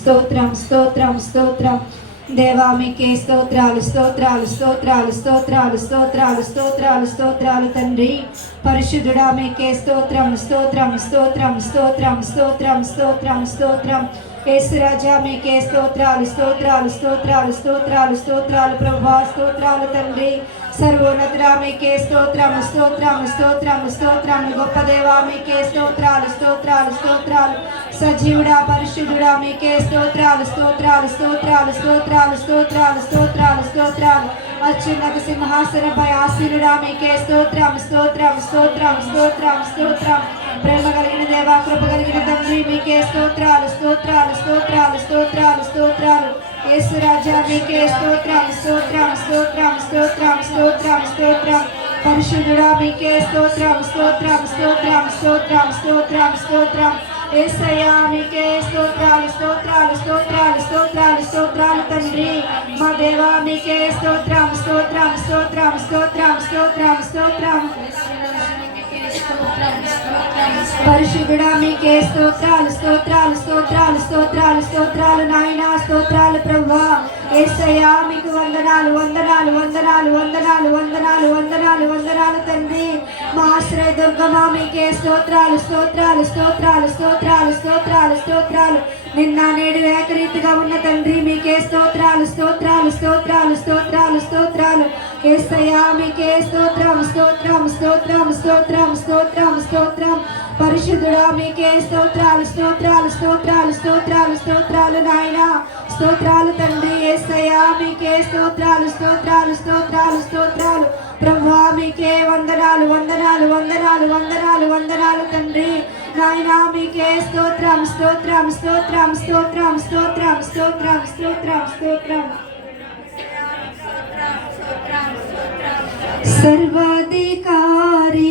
స్తోత్రం స్తోత్రం స్తోత్రం దేవా మీకే స్తోత్రాలు స్తోత్రాలు స్తోత్రాలు స్తోత్రాలు స్తోత్రాలు స్తోత్రాలు స్తోత్రాలు తండ్రి పరిశుద్ధుడా మీకే స్తోత్రం స్తోత్రం స్తోత్రం స్తోత్రం స్తోత్రం స్తోత్రం స్తోత్రం యేసురాజా మీకే స్తోత్రాలు స్తోత్రాలు స్తోత్రాలు స్తోత్రాలు స్తోత్రాలు ప్రభువా స్తోత్రాలు తండ్రి సర్వోన్నతుడా మీకే స్తోత్రం స్తోత్రం స్తోత్రం స్తోత్రం గొప్ప దేవా మీకే స్తోత్రాలు స్తోత్రాలు స్తోత్రాలు సజీవుడా పరిశుద్ధుడా మీకే స్తోత్రాలు స్తోత్రాలు స్తోత్రాలు స్తోత్రాలు స్తోత్రాలు స్తోత్రాలు స్తోత్రాలు అత్యున్నత సింహాసనపై ఆసీనుడా మీకే స్తోత్రం స్తోత్రం స్తోత్రం స్తోత్రం స్తోత్రం ప్రేమ కలిగిన దేవా కృప కలిగిన తండ్రి మీకే స్తోత్రాలు స్తోత్రాలు స్తోత్రాలు స్తోత్రాలు స్తోత్రాలు యేసురాజా మీకే స్తోత్రం స్తోత్రం స్తోత్రం స్తోత్రం స్తోత్రం స్తోత్రం పరిశుద్ధుడా మీకే స్తోత్రం స్తోత్రం స్తోత్రం స్తోత్రం స్తోత్రం స్తోత్రం యేసయ్యా మీకే స్తోత్రాలు స్తోత్రాలు స్తోత్రాలు స్తోత్రాలు స్తోత్రాలు తండ్రి మా దేవా మీకే స్తోత్రం స్తోత్రం స్తోత్రం స్తోత్రం స్తోత్రం స్తోత్రం పరిశుద్ధుడా మీకే స్తోత్రాలు స్తోత్రాలు స్తోత్రాలు స్తోత్రాలు స్తోత్రాలు నాయనా స్తోత్రాలు ప్రభువా యేసయ్యా మీకు వందనాలు వందనాలు వందనాలు వందనాలు వందనాలు వందనాలు వందనాలు తండ్రి మా ఆశ్రయ దుర్గమా మీకే స్తోత్రాలు స్తోత్రాలు స్తోత్రాలు స్తోత్రాలు స్తోత్రాలు స్తోత్రాలు నిన్న నేడు ఏకరీతిగా ఉన్న తండ్రి మీకే స్తోత్రాలు స్తోత్రాలు స్తోత్రాలు స్తోత్రాలు స్తోత్రాలు యేసయ్యా మీకే స్తోత్రం స్తోత్రం స్తోత్రం స్తోత్రం స్తోత్రం స్తోత్రం పరిశుద్ధుడా మీకే స్తోత్రాలు స్తోత్రాలు స్తోత్రాలు స్తోత్రాలు స్తోత్రాలు నాయనా స్తోత్రాలు తండ్రి యేసయ్యా మీకే స్తోత్రాలు స్తోత్రాలు స్తోత్రాలు స్తోత్రాలు ప్రభువా మీకే వందనాలు వందనాలు వందనాలు వందనాలు వందనాలు తండ్రి నాయనా మీకే స్తోత్రం స్తోత్రం స్తోత్రం స్తోత్రం స్తోత్రం స్తోత్రం స్తోత్రం స్తోత్రం సర్వాధికారి